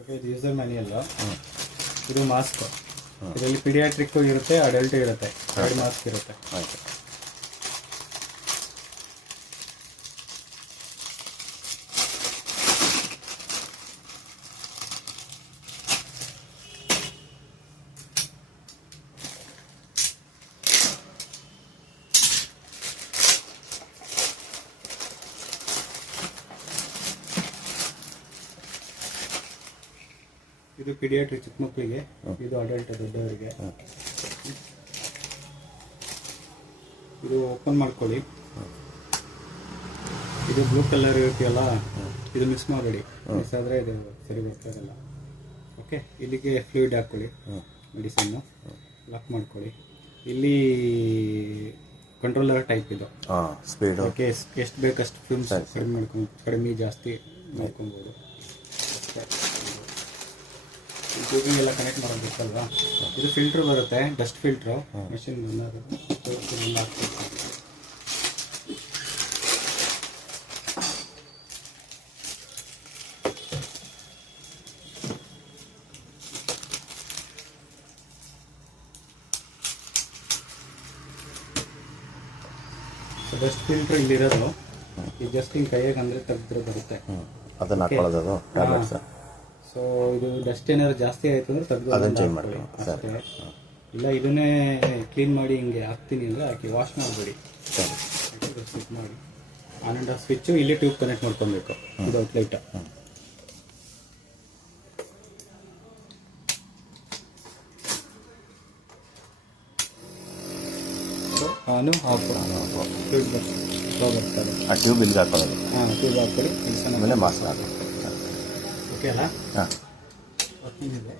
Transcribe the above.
Okay, ಇದು user manual. ಇದು mask. ಇದರಲ್ಲಿ ಪೀಡಿಯಾಟ್ರಿಕ್ ಇರುತ್ತೆ, ಅಡಲ್ಟ್ ಇರುತ್ತೆ, 2 ಮಾಸ್ಕ್ ಇರುತ್ತೆ. ಆಯಿತು. ಇದು ಪೀಡಿಯಾಟ್ರಿಕ್ ಚಿಕ್ಕ ಮಕ್ಕಳಿಗೆ, ಇದು ಅಡಲ್ಟ್ ದೊಡ್ಡವರಿಗೆ. ಇದು ಓಪನ್ ಮಾಡ್ಕೊಳ್ಳಿ. ಇದು ಬ್ಲೂ ಕಲರ್ ಇರುತ್ತೆಯಲ್ಲ, ಇದು ಮಿಕ್ಸ್ ಮಾಡಬೇಡಿ. ಮಿಕ್ಸ್ ಆದರೆ ಇದು ಸರಿ ಬರ್ತಾಯಿರಲ್ಲ. ಓಕೆ, ಇಲ್ಲಿಗೆ ಫ್ಲೂಯಿಡ್ ಹಾಕ್ಕೊಳ್ಳಿ, ಮೆಡಿಸಿನ್ನು ಲಾಕ್ ಮಾಡ್ಕೊಳ್ಳಿ. ಇಲ್ಲಿ ಕಂಟ್ರೋಲರ್ ಟೈಪ್ ಇದು. ಸ್ಪೀಡ್ ಓಕೆ, ಎಷ್ಟು ಬೇಕಷ್ಟು ಫ್ಯೂಮ್ಸ್ ಕಡಿಮೆ ಮಾಡ್ಕೊಂಡು, ಕಡಿಮೆ ಜಾಸ್ತಿ ಮಾಡ್ಕೊಬೋದು. ಟ್ಯೂಬಿಂಗ್ ಎಲ್ಲ ಕನೆಕ್ಟ್ ಮಾಡೋದು ಗೊತ್ತಲ್ವಾ. ಇದು ಫಿಲ್ಟ್ರ್ ಬರುತ್ತೆ, ಡಸ್ಟ್ ಫಿಲ್ಟ್ರು, ಮೆಷಿನ್ ಬಂದಾಗ ಡಸ್ಟ್ ಫಿಲ್ಟ್ರ್ ಇಲ್ಲಿರೋದು. ಈ ಜಸ್ಟ್ ಹಿಂಗೆ ಕೈಯಾಗ ಅಂದರೆ ತೆಗೆದ್ರೆ ಬರುತ್ತೆ, ಅದನ್ನು ಹಾಕೊಳ್ಳೋದು ಟ್ಯಾಬ್ಲೆಟ್ಸ್. ಸೊ ಇದು ಡಸ್ಟ್ ಏನಾದ್ರು ಜಾಸ್ತಿ ಆಯಿತು ಅಂದರೆ ತೆಗೆದು ಅಷ್ಟೇ. ಇಲ್ಲ ಇದನ್ನೇ ಕ್ಲೀನ್ ಮಾಡಿ ಹಿಂಗೆ ಹಾಕ್ತೀನಿ ಅಂದರೆ ಹಾಕಿ ವಾಶ್ ಮಾಡಬೇಡಿ. ಸ್ವಿಚ್ ಮಾಡಿ ಆನ್ ಆ್ಯಂಡ್ ಆಫ್ ಸ್ವಿಚ್ಚು ಇಲ್ಲಿ ಟ್ಯೂಬ್ ಕನೆಕ್ಟ್ ಮಾಡ್ಕೊಬೇಕು. ಇದು ಔಟ್ಲೈಟ್. ಆನು ಆಫ್ ಟ್ಯೂಬ್ ಬರ್ತದೆ. ಆ ಟ್ಯೂಬ್ ಇಲ್ಲಿಗೆ ಹಾಕೊಳ್ಳೋದು. ಟ್ಯೂಬ್ ಹಾಕ್ಕೊಳ್ಳಿ, ಆಮೇಲೆ ಮಾಸ್ಕ್ ಹಾಕಿ. ಓಕೆ ಅಲ್ಲ? ಹಾಂ. ವರ್ಕಿಂಗ್ ಇದೆ.